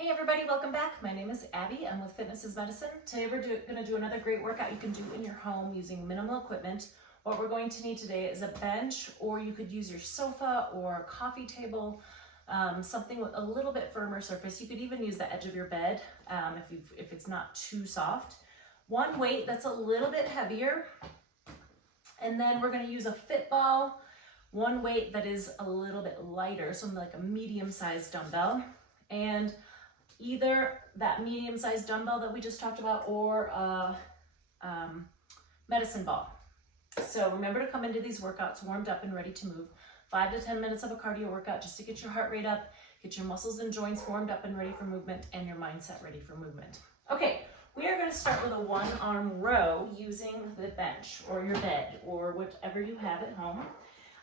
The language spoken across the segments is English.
Hey everybody, welcome back. My name is Abby. I'm with Fitness is Medicine. Today we're going to do another great workout you can do in your home using minimal equipment. What we're going to need today is a bench, or you could use your sofa or coffee table, something with a little bit firmer surface. You could even use the edge of your bed if it's not too soft. One weight that's a little bit heavier, and then we're going to use a fit ball. One weight that is a little bit lighter, something like a medium-sized dumbbell, and either that medium-sized dumbbell that we just talked about or a medicine ball. So remember to come into these workouts warmed up and ready to move. 5 to 10 minutes of a cardio workout just to get your heart rate up, get your muscles and joints warmed up and ready for movement, and your mindset ready for movement. Okay, we are going to start with a one-arm row using the bench or your bed or whatever you have at home.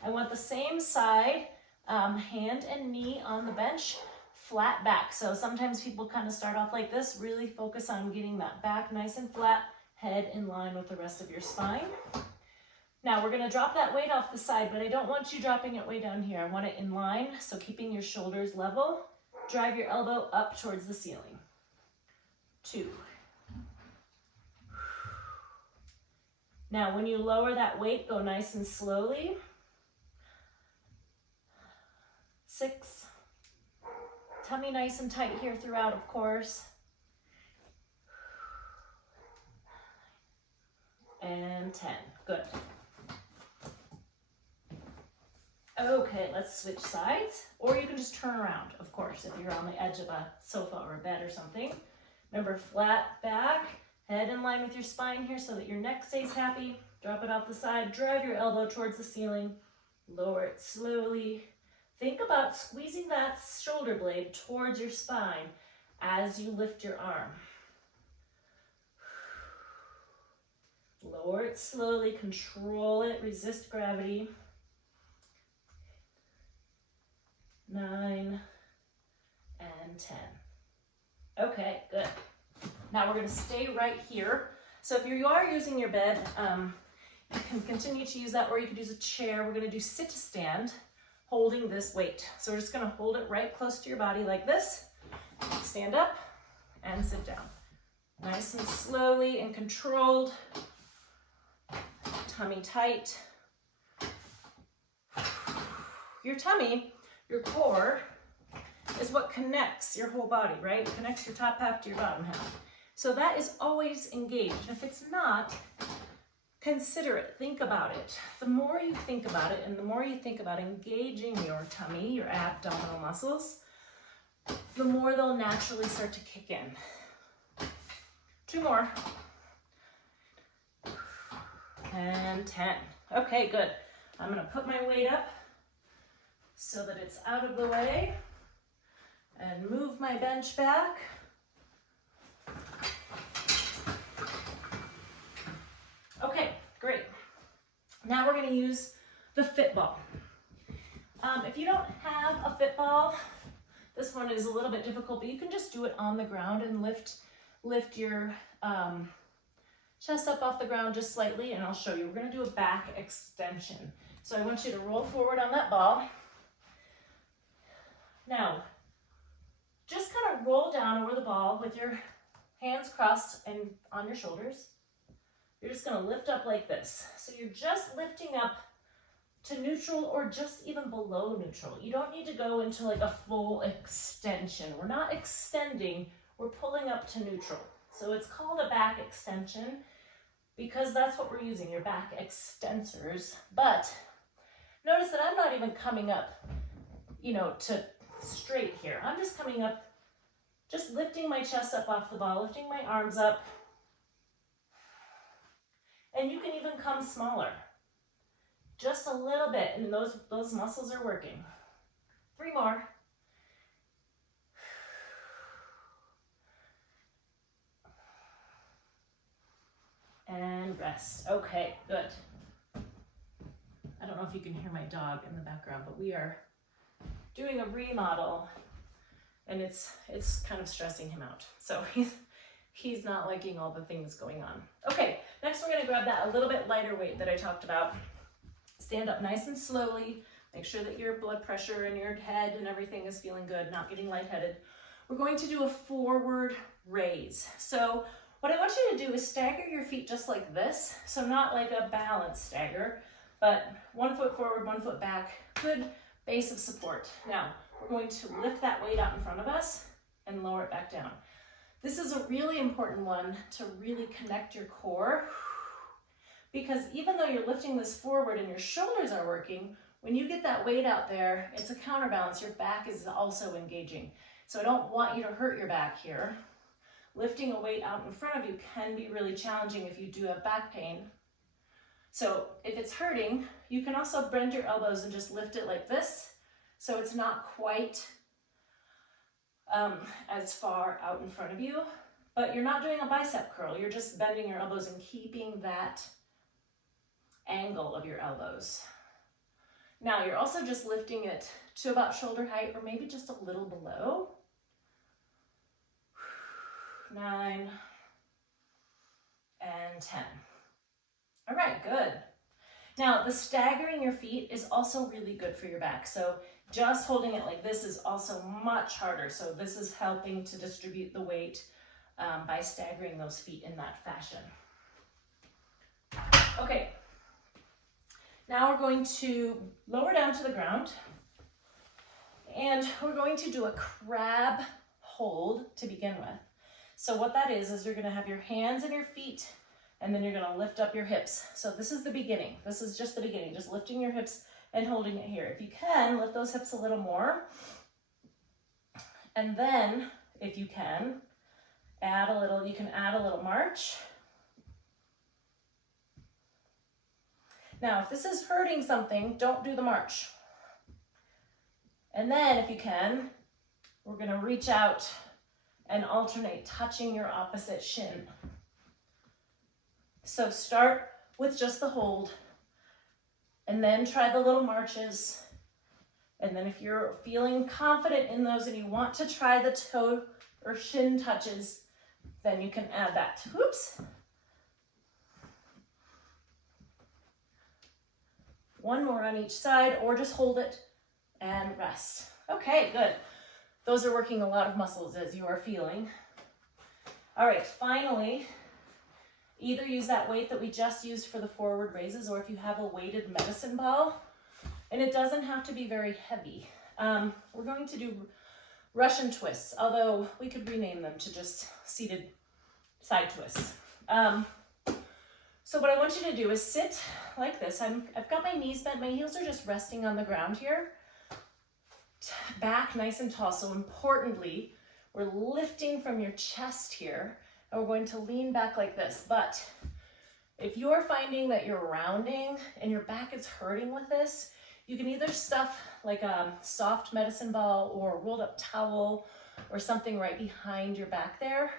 I want the same side, hand and knee on the bench, flat back. So sometimes people kind of start off like this. Really focus on getting that back nice and flat, head in line with the rest of your spine. Now we're going to drop that weight off the side, but I don't want you dropping it way down here. I want it in line, so keeping your shoulders level. Drive your elbow up towards the ceiling. 2. Now when you lower that weight, go nice and slowly. 6. Tummy nice and tight here throughout, of course. And 10. Good. Okay, let's switch sides. Or you can just turn around, of course, if you're on the edge of a sofa or a bed or something. Remember, flat back, head in line with your spine here so that your neck stays happy. Drop it off the side. Drive your elbow towards the ceiling. Lower it slowly. Think about squeezing that shoulder blade towards your spine as you lift your arm. Lower it slowly, control it, resist gravity. 9 and 10. Okay, good. Now we're going to stay right here. So if you are using your bed, you can continue to use that, or you could use a chair. We're going to do sit to stand, holding this weight. So we're just going to hold it right close to your body like this. Stand up and sit down. Nice and slowly and controlled. Tummy tight. Your tummy, your core, is what connects your whole body, right? It connects your top half to your bottom half. So that is always engaged. If it's not, consider it, think about it. The more you think about it and the more you think about engaging your tummy, your abdominal muscles, the more they'll naturally start to kick in. 2 more. And 10. Okay, good. I'm going to put my weight up so that it's out of the way and move my bench back. Okay, great. Now we're going to use the fit ball. If you don't have a fit ball, this one is a little bit difficult, but you can just do it on the ground and lift your chest up off the ground just slightly, and I'll show you. We're going to do a back extension. So I want you to roll forward on that ball. Now, just kind of roll down over the ball with your hands crossed and on your shoulders. You're just going to lift up like this. So you're just lifting up to neutral or just even below neutral. You don't need to go into like a full extension. We're not extending, we're pulling up to neutral. So it's called a back extension because that's what we're using, your back extensors. But notice that I'm not even coming up, to straight here. I'm just coming up, just lifting my chest up off the ball, lifting my arms up. And you can even come smaller, just a little bit, and those muscles are working. 3 more. And rest. Okay, good. I don't know if you can hear my dog in the background, but we are doing a remodel, and it's kind of stressing him out. So he's not liking all the things going on. Okay, next we're going to grab that a little bit lighter weight that I talked about. Stand up nice and slowly. Make sure that your blood pressure and your head and everything is feeling good, not getting lightheaded. we're going to do a forward raise. So what I want you to do is stagger your feet just like this. So not like a balance stagger, but 1 foot forward, 1 foot back, good base of support. Now, we're going to lift that weight out in front of us and lower it back down. This is a really important one to really connect your core, because even though you're lifting this forward and your shoulders are working, when you get that weight out there, it's a counterbalance. Your back is also engaging. So I don't want you to hurt your back here. Lifting a weight out in front of you can be really challenging if you do have back pain. So if it's hurting, you can also bend your elbows and just lift it like this. So it's not quite as far out in front of you, but you're not doing a bicep curl. You're just bending your elbows and keeping that angle of your elbows. Now you're also just lifting it to about shoulder height or maybe just a little below. 9 and 10. All right, good. Now the staggering your feet is also really good for your back. So just holding it like this is also much harder. So this is helping to distribute the weight by staggering those feet in that fashion. Okay, now we're going to lower down to the ground and we're going to do a crab hold to begin with. So what that is you're gonna have your hands and your feet and then you're gonna lift up your hips. So this is the beginning. This is just the beginning, just lifting your hips and holding it here. If you can, lift those hips a little more. And then, if you can, you can add a little march. Now, if this is hurting something, don't do the march. And then, if you can, we're gonna reach out and alternate, touching your opposite shin. So start with just the hold, and then try the little marches. And then if you're feeling confident in those and you want to try the toe or shin touches, then you can add that. Oops. One more on each side, or just hold it and rest. Okay, good. Those are working a lot of muscles as you are feeling. All right, finally, either use that weight that we just used for the forward raises, or if you have a weighted medicine ball, and it doesn't have to be very heavy. We're going to do Russian twists, although we could rename them to just seated side twists. So what I want you to do is sit like this. I've got my knees bent, my heels are just resting on the ground here. Back nice and tall. So importantly, we're lifting from your chest here, and we're going to lean back like this. But if you're finding that you're rounding and your back is hurting with this, you can either stuff like a soft medicine ball or a rolled up towel or something right behind your back there,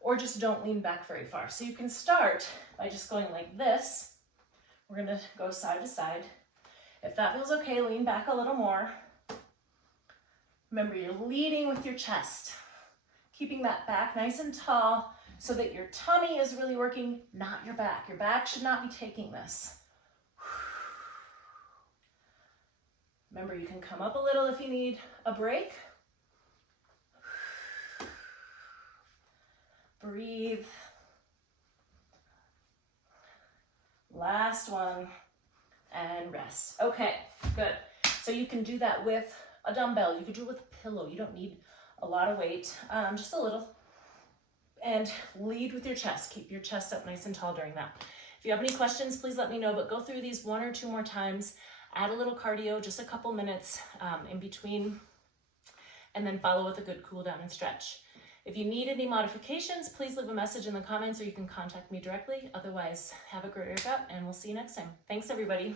or just don't lean back very far. So you can start by just going like this. We're gonna go side to side. If that feels okay, lean back a little more. Remember, you're leading with your chest, keeping that back nice and tall so that your tummy is really working, not your back. Your back should not be taking this. Remember, you can come up a little if you need a break. Breathe. Last one, and rest. Okay, good. So you can do that with a dumbbell. You could do it with a pillow. You don't need a lot of weight, just a little. And lead with your chest. Keep your chest up nice and tall during that. If you have any questions, please let me know, but go through these 1 or 2 more times. Add a little cardio, just a couple minutes in between, and then follow with a good cool down and stretch. If you need any modifications, please leave a message in the comments or you can contact me directly. Otherwise, have a great workout and we'll see you next time. Thanks, everybody.